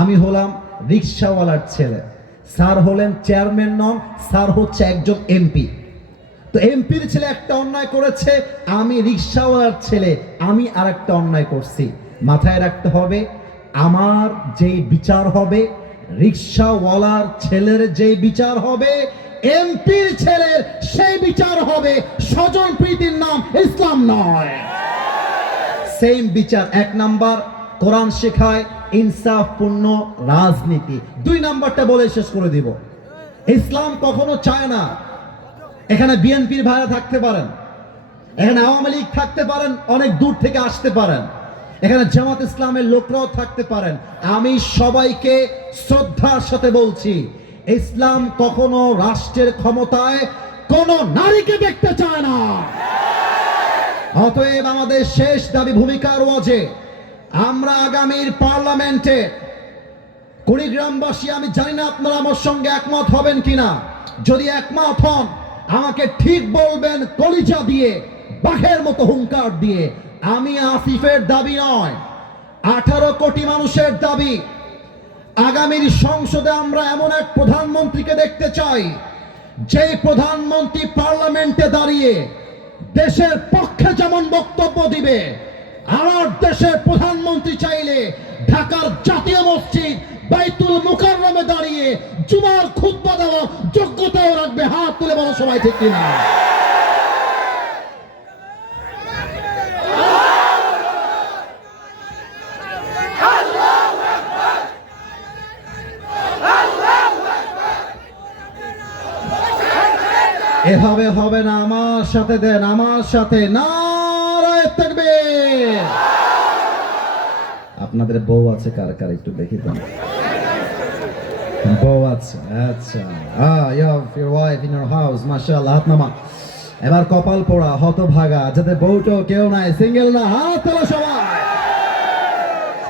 আমি হলাম রিক্সাওয়ালার ছেলে। স্যার হলেন চেয়ারম্যান নন, স্যার হচ্ছে একজন এমপি। তো এমপির ছেলে একটা অন্যায় করেছে, আমি রিক্সাওয়ালার ছেলে, আমি আর একটা অন্যায় করছি। মাথায় রাখতে হবে, আমার যেই বিচার হবে, রিক্সাওয়ালার ছেলের যেই বিচার হবে, এমপির ছেলের সেই বিচার হবে, স্বজন প্রীতির নাম ইসলাম নয়। সেম বিচার, এক নাম্বার কোরআন শেখায় ইনসাফপূর্ণ রাজনীতি। দুই নাম্বারটা বলে শেষ করে দিব। ইসলাম কখনো চায় না। এখানে বিএনপির ভাইরা থাকতে পারেন। এখানে আওয়ামী লীগ থাকতে পারেন, অনেক দূর থেকে আসতে পারেন। এখানে জামাত ইসলামের লোকরাও থাকতে পারেন। আমি সবাইকে শ্রদ্ধার সাথে বলছি, ইসলাম কখনো রাষ্ট্রের ক্ষমতায় কোন নারীকে দেখতে চায় না। অতএব আমাদের শেষ দাবি ভূমিকার ওয়াজে আমরা আগামীর পার্লামেন্টে কুড়িগ্রামবাসী, আমি জানি না আপনারা আমার সঙ্গে একমত হবেন কিনা। যদি একমত হন, আমাকে ঠিক বলবেন, কলিজা দিয়ে, বাঘের মতো হুঙ্কার দিয়ে। আমি আসিফের দাবি নয়, আঠারো কোটি মানুষের দাবি। আগামীর সংসদে আমরা এমন এক প্রধানমন্ত্রীকে দেখতে চাই যে প্রধানমন্ত্রী পার্লামেন্টে দাঁড়িয়ে দেশের পক্ষে যেমন বক্তব্য দিবে আমার দেশের প্রধানমন্ত্রী চাইলে ঢাকার জাতীয় মসজিদ বাইতুল মুকাররমে দাঁড়িয়ে জুমার খুতবা দেওয়ার যোগ্যতাও রাখবে, হাত তুলে বলো সবাই ঠিক কিনা? এভাবে হবে না, আমার সাথে দেন, আমার সাথে নারায় থাকবে। আপনাদের বউ আছে কার কার একটু দেখি তো। বউ আছে আচ্ছা। You wife in your house মাশাআল্লাহ, হাত নামা। এবার কপাল পোড়া, হতভাগা যাতে বউটো কেউ নাই, সিঙ্গেল না, হাত সবাই।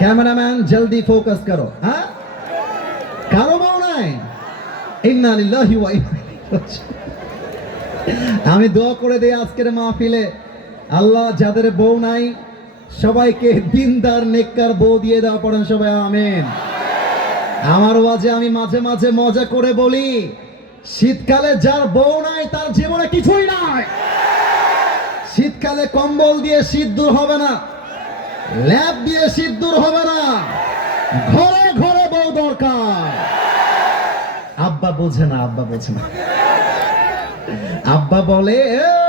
ক্যামেরাম্যান, জলদি ফোকাস করো হ্যাঁ? কারও বউ নাই। ইন্না লিল্লাহি ওয়া ইন্না ইলাইহি আমি দোয়া করে দিই আজকের মাহফিলে। আল্লাহ যাদের বউ নাই সবাইকে দিনদার নেককার বউ দিয়ে দেওয়া পড়েন সবাই আমেন। আমার ওয়াজে আমি মাঝে মাঝে মজা করে বলি শীতকালে যার বউ নাই তার জীবনে কিছুই নাই। শীতকালে কম্বল দিয়ে শীত দূর হবে না ল্যাব দিয়ে শীত দূর হবে না ঘরে ঘরে বউ দরকার। আব্বা বোঝে না আব্বা বোঝে না। আব্বা বলে "এই,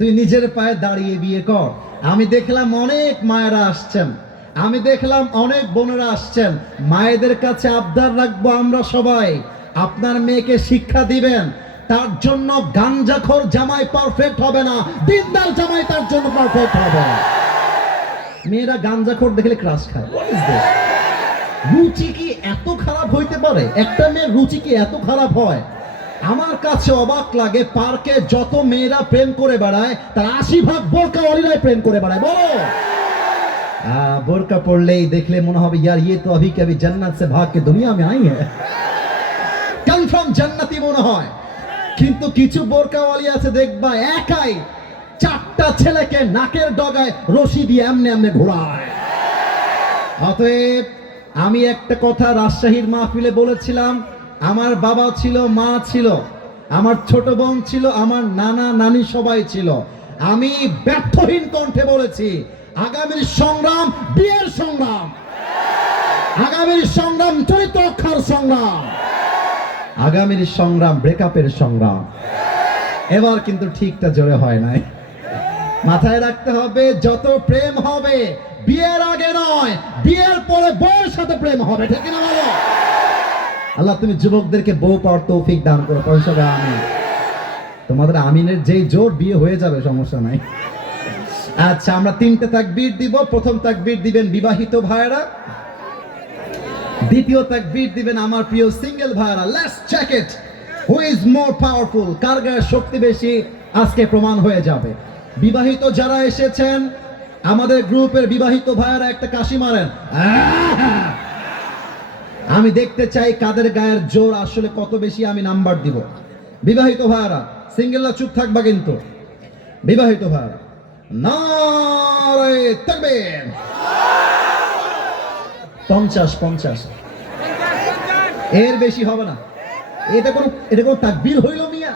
তুই নিজের পায়ে দাঁড়িয়ে বিয়ে কর। আমি দেখলাম অনেক মায়েরা আসছেন। আমি দেখলাম অনেক বোনেরা আসছেন। মায়েদের কাছে আবদার রাখব আমরা সবাই। আপনার মেয়েকে শিক্ষা দিবেন। তার জন্য গাঞ্জাখোর জামাই পারফেক্ট হবে না। দিনদার জামাই তার জন্য পারফেক্ট হবে না। মেয়েরা গাঞ্জাখোর দেখলে ক্রাশ খায়? রুচি কি এত খারাপ হইতে পারে? একটা মেয়ের রুচি কি এত খারাপ হয়? আমার কাছে অবাক লাগে, পার্কে যত মেয়েরা প্রেম করে বেড়ায়, তার আশি ভাগ বোরকা অলিরাই প্রেম করে বেড়ায়, বলো। বোরকা পড়লেই দেখলে মনে হবে, ইয়ার ইয়ে তো অভি কবি জান্নাত সে ভাগ কে দুনিয়া মে আই হ্যাঁ কনফার্ম জান্নাতি মনে হয়। কিন্তু কিছু বোরকাওয়ালি আছে, দেখবা একাই চারটা ছেলেকে নাকের ডগায় রশি দিয়ে এমনে এমনে ঘোরায়। অতএব আমি একটা কথা রাজশাহীর মাহফিলে বলেছিলাম আমার বাবা ছিল, মা ছিল, আমার ছোট বোন ছিল, আমার নানা নানি সবাই ছিল। আমি ব্যর্থহীন কণ্ঠে বলেছি, আগামীর সংগ্রাম, বিয়ের সংগ্রাম। আগামীর সংগ্রাম, চরিত্র রক্ষার সংগ্রাম। আগামীর সংগ্রাম ব্রেকআপের সংগ্রাম। এবার কিন্তু ঠিকটা জোরে হয় নাই। মাথায় রাখতে হবে, যত প্রেম হবে, বিয়ের আগে নয়, বিয়ের পরে বউয়ের সাথে প্রেম হবে, ঠিক না বলো? আল্লাহ, তুমি যুবকদেরকে বউ পাওয়ার তৌফিক দান করো। পয়সা আমি তোমাদের আমিনের যেই জোর, বিয়ে হয়ে যাবে, সমস্যা নাই। আচ্ছা আমরা তিনটে তাকবীর দিব। প্রথম তাকবীর দিবেন বিবাহিত ভাইয়েরা। দ্বিতীয় তাকবীর দিবেন আমার প্রিয় সিঙ্গেল ভাইয়েরা। Let's check it who is more powerful কার শক্তি বেশি? আজকে প্রমাণ হয়ে যাবে। বিবাহিত যারা এসেছেন, আমাদের গ্রুপের বিবাহিত ভাইয়েরা একটা কাশি মারেন! আমি দেখতে চাই কাদের গায়ের জোর আসলে কত বেশি আমি নাম্বার দিব। বিবাহিত ভাইয়েরা সিঙ্গেলরা চুপ থাকবা কিন্তু। বিবাহিত ভাইয়েরা নারে পঞ্চাশ পঞ্চাশ। এর বেশি হবে না। এটা কোনো এটা কোনো তাকবির হইল মিয়া।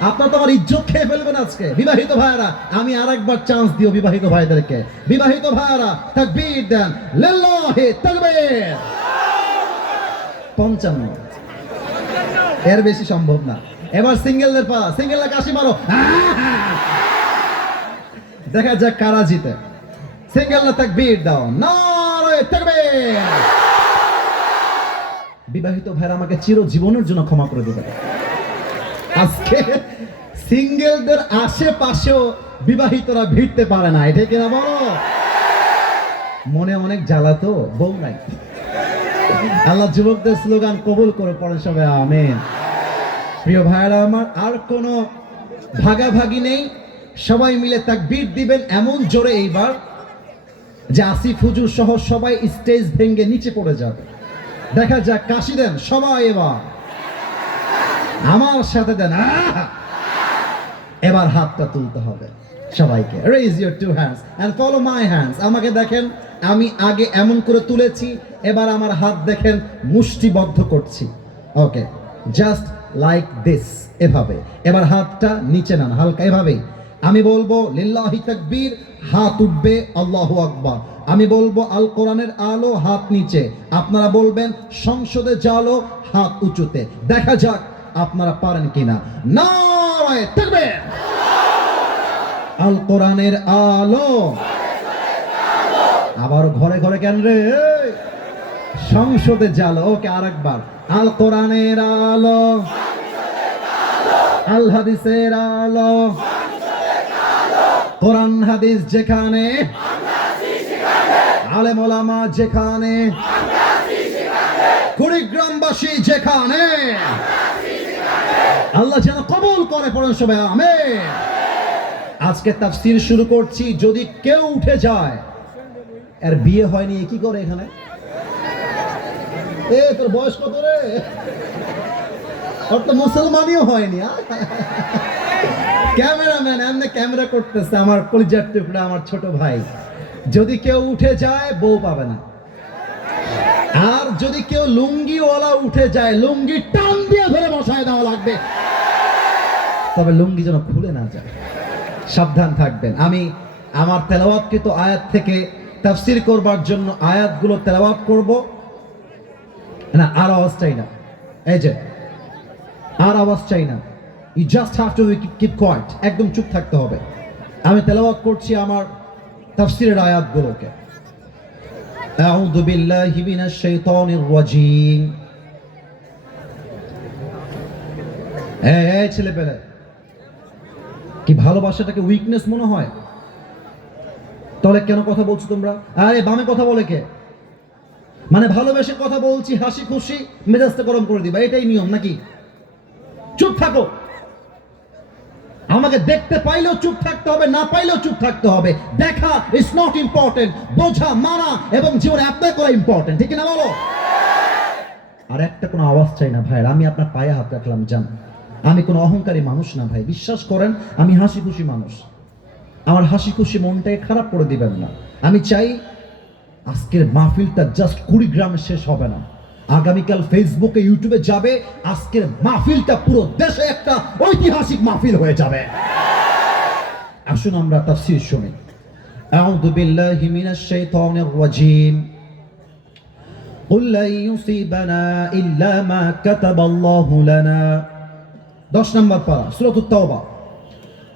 আপনার তো আমার ইজ্জত খেয়ে ফেলবেন আজকে। বিবাহিত ভাইরা আমি আর একবার চান্স দিও বিবাহিত ভাইদেরকে। বিবাহিত ভাইরা তাকবীর দেন। লিল্লাহি তাকবীর। পঞ্চান্ন। এর বেশি সম্ভব না। এবার সিঙ্গেলদের পা, সিঙ্গেলরা কাশি মারো। দেখা যাক কারা জিতে। সিঙ্গেলরা তাকবীর দাও। নারে তাকবীর বিবাহিত ভাইরা আমাকে চির জীবনের জন্য ক্ষমা করে দেবে। আজকে সিঙ্গেলদের আশেপাশেও বিবাহিতরা ভিড়তে পারে না। এটা কিনা বলো? মনে অনেক জ্বালা তো, বউ নাই। আল্লাহ যুবকদের স্লোগান কবুল করে পড়েন সবাই, আমেন। প্রিয় ভাইরা আমার আর কোনো ভাগাভাগি নেই। সবাই মিলে তাকবীর দিবেন এমন জোরে এইবার যে আসিফ হুজুর সহ সবাই স্টেজ ভেঙে নিচে পড়ে যাবে। দেখা যাক, কাশি দেন, সবাই এবার। আমার সাথে দেন এবার হাতটা তুলতে হবে সবাইকে। Raise your two hands and follow my hands আমাকে দেখেন। আমি আগে এমন করে তুলেছি, এবার আমার হাত দেখেন মুষ্টিবদ্ধ করছি। ওকে জাস্ট লাইক দিস এভাবে। এবার হাতটা নিচে নান, হালকা এভাবেই। আমি বলব, লিল্লাহি তাকবীর হাত উঠবে, আল্লাহু আকবার। আমি বলব আল কোরআনের আলো, হাত নিচে। আপনারা বলবেন, সংসদে জালো, হাত উঁচুতে। দেখা যাক আপনারা পারেন কিনা। নারায়ে তাকবীর! আল কোরআনের আলো আবার ঘরে ঘরে কেন রে? সংসদে জালো ওকে আরেকবার। আল কোরআনের আলো। আল হাদিসের আলো। কোরআন হাদিস যেখানে, আলেম যেখানে, কুড়িগ্রামবাসী যেখানে, আল্লাহ যেন কবুল করে পড়েন সবাই, আমেন। আজকে তাফসীর শুরু করছি, যদি কেউ উঠে যায় এর বিয়ে হয়নি কি করে এখানে? এ, তোর বয়স কত রে? ওর তো মুসলমানিও হয়নি ক্যামেরাম্যান, এমনি ক্যামেরা করতেছে আমার কলিজার টুকরা আমার ছোট ভাই। যদি কেউ উঠে যায়, বউ পাবে না। আর যদি কেউ লুঙ্গিওয়ালা উঠে যায়, লুঙ্গি টান দিয়ে ধরে বসায় দেওয়া লাগবে। তবে লুঙ্গি যেন খুলে না যায়। সাবধান থাকবেন। আমি আমার তেলাওয়াতকৃত আয়াত থেকে তাফসির করবার জন্য আয়াতগুলো তেলাওয়াত করব না আর আওয়াজ চাই না এই যে আর আওয়াজ চাই না you just have to keep quiet একদম চুপ থাকতে হবে আমি তেলাওয়াত করছি আমার তাফসিরের আয়াতগুলোকে أعوذ بالله من الشيطان الرجيم এই এই ছেলেপেলে কি ভালোবাসাটাকে উইকনেস মনে হয় তাহলে কেন কথা বলছো তোমরা? আরে, বামে কথা বলে কে? মানে ভালোবেসে কথা বলছি, হাসি খুশি, মেজাজটা গরম করে দিবা, এটাই নিয়ম নাকি? চুপ থাকো। আমাকে দেখতে পাইলেও চুপ থাকতে হবে, না পাইলেও চুপ থাকতে হবে। দেখা ইজ নট ইম্পর্টেন্ট বোঝা, মানা এবং জীবনে অ্যাপ্লাই করা ইম্পর্টেন্ট ঠিক না বলো? আর একটা কোনো আওয়াজ চাই না ভাই আমি আপনার পায়ে হাত রাখলাম জান আমি কোনো অহংকারী মানুষ না ভাই, বিশ্বাস করেন, আমি হাসি খুশি মানুষ। আমার হাসি খুশি মনটাকে খারাপ করে দিবেন না আমি চাই আজকের মাহফিলটা জাস্ট কুড়িগ্রামে শেষ হবে না আগামীকাল ফেসবুকে ইউটিউবে যাবে আজকের মাহফিলটা পুরো দেশে একটা ঐতিহাসিক মাহফিল হয়ে যাবে আসুন আমরা তাফসীর শুনি আউযু বিল্লাহি মিনাশ শাইতানির রাজীম قل لن يصيبنا إلا ما كتب الله لنا দশ নম্বর পারা সুরত তাওবা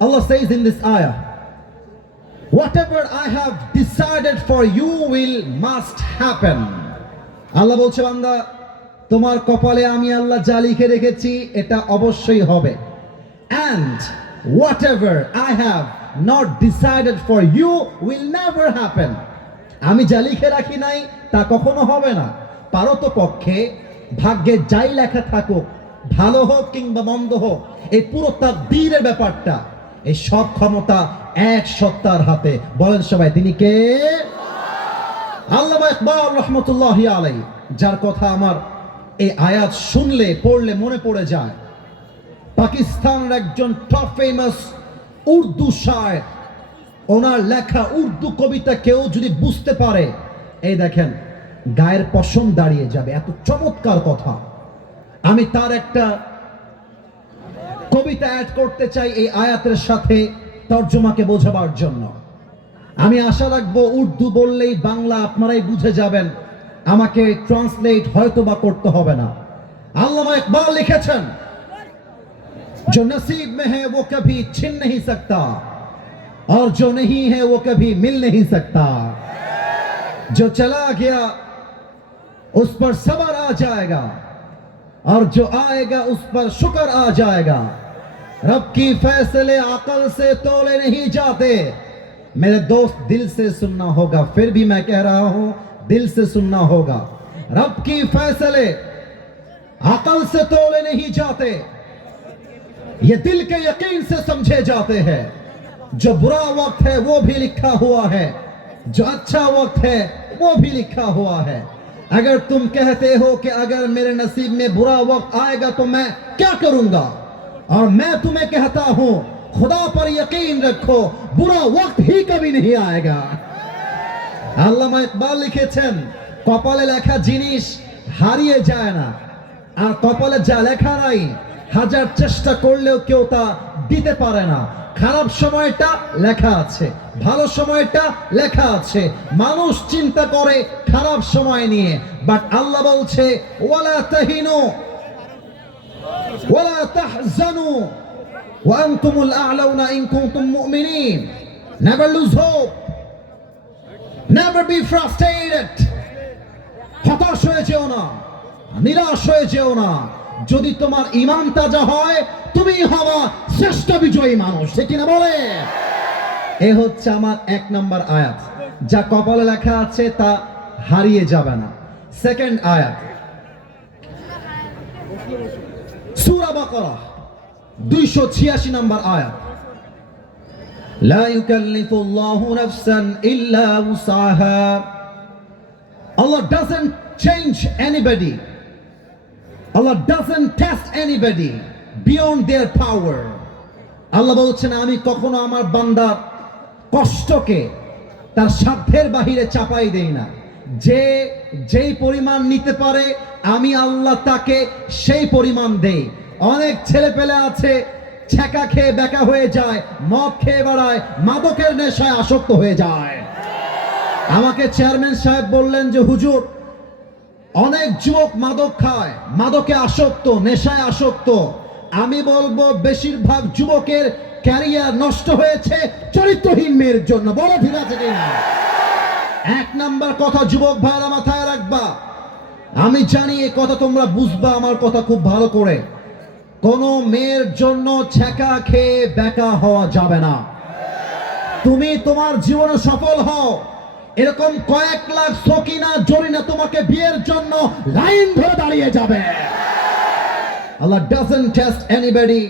Allah says in this ayah whatever I have decided for you will, must happen. আল্লাহ বলছে, বান্দা, তোমার কপালে আমি আল্লাহ যা লিখে রেখেছি, এটা অবশ্যই হবে। And whatever I have not decided for you will never happen আমি যা লিখে রাখি নাই, তা কখনো হবে না। পারত পক্ষে, ভাগ্যে যাই লেখা থাকুক, ভালো হোক কিংবা মন্দ হোক, এই পুরো তার বীরের ব্যাপারটা। এই সব ক্ষমতা এক সত্তার হাতে। বলেন সবাই, তিনি কে? আল্লাহ ইকবাল রহমতুল্লাহ আলাই যার কথা আমার এই আয়াত শুনলে, পড়লে মনে পড়ে যায়। পাকিস্তানের একজন টপ ফেমাস উর্দু শায়ের। ওনার লেখা উর্দু কবিতা কেউ যদি বুঝতে পারে, এই দেখেন, গায়ের পশম দাঁড়িয়ে যাবে। এত চমৎকার কথা। আমি তার একটা কবিতা অ্যাড করতে চাই এই আয়াতের সাথে তর্জমাকে বোঝাবার জন্য আমি আশা রাখবো উর্দু বললেই বাংলা আপনারাই বুঝে যাবেন আমাকে ট্রান্সলেট হয়তো বা করতে হবে না আল্লামা ইকবাল লিখেছেন जो नसीब में है वो कभी छिन नहीं सकता और जो नहीं है वो कभी मिल नहीं सकता जो चला गया उस पर सबर आ जाएगा और जो आएगा उस पर शुक्र आ जाएगा। रब की फैसले अकल से तोले नहीं जाते। मेरे दोस्त, दिल से सुनना होगा, फिर भी मैं कह रहा हूँ, दिल से सुनना होगा। रब की फैसले अकल से तोले नहीं जाते। ये दिल के यकीन से समझे जाते हैं। जो बुरा वक्त है, वो भी लिखा हुआ है। जो अच्छा वक्त है, वो भी लिखा हुआ है। अगर तुम कहते हो कि अगर मेरे नसीब में बुरा वक्त आएगा तो मैं क्या करूंगा और मैं तुम्हें कहता हूं खुदा पर यकीन रखो बुरा वक्त ही कभी नहीं आएगा আল্লামা ইকবাল লিখেছেন কপালে লেখা জিনিস হারিয়ে যায় না আর কপালে যা লেখা নাই হাজার চেষ্টা করলেও কেউ তা দিতে পারে না খারাপ সময়টা লেখা আছে ভালো সময়টা লেখা আছে। মানুষ চিন্তা করে খারাপ সময় নিয়ে। বাট আল্লাহ বলছে, ওয়ালা ওয়ালা তাহজানু. হতাশ হয়ে যেও না, নিরাশ হয়ে যেও না। যদি তোমার ইমান তাজা হয়, তুমি হওয়া শ্রেষ্ঠ বিজয়ী মানুষ। ঠিক কিনা বলে? এ হচ্ছে আমার এক নাম্বার আয়াত যা কপালে লেখা আছে তা হারিয়ে যাবে না সেকেন্ড আয়াত সূরা বাকারা 286 নাম্বার আয়াত لا يكلف الله نفسا إلا وسعها Allah doesn't change anybody Allah doesn't test anybody beyond their power আল্লাহ বলছেন আমি কখনো আমার বান্দার কষ্টকে তার সাধ্যের বাহিরে চাপাই দেই না। যে, যেই পরিমাণ নিতে পারে, আমি আল্লাহ তাকে সেই পরিমাণ দেই। অনেক ছেলে পেলে আছে ছেঁকা খেয়ে বেকা হয়ে যায়, মদ খেয়ে বেড়ায়, মাদকের নেশায় আসক্ত হয়ে যায়। আমাকে চেয়ারম্যান সাহেব বললেন যে, হুজুর, অনেক যুবক মাদক খায়, মাদকে আসক্ত, নেশায় আসক্ত। আমি বলব, বেশিরভাগ যুবকের ক্যারিয়ার নষ্ট হয়েছে চরিত্রহীন মেয়ের জন্য। বড় ঠিক আছে এক নাম্বার কথা যুবক ভাইরা মাথায় রাখবা। আমি জানি এই কথা তোমরা বুঝবা, আমার কথা খুব ভালো করে। কোন মেয়ের জন্য ছেঁকা খেয়ে বেকা হওয়া যাবে না। তুমি তোমার জীবনে সফল হও। এরকম কয়েক লাখ সকিনা, জরিনা তোমাকে বিয়ের জন্য লাইন ধরে দাঁড়িয়ে যাবে। Allah doesn't test anybody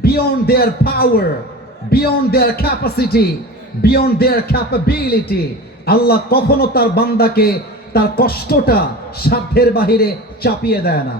beyond their power, beyond their capacity, beyond their capability. Allah কখনো তার বান্দাকে তার কষ্টটা সাধ্যের বাহিরে চাপিয়ে দেয় না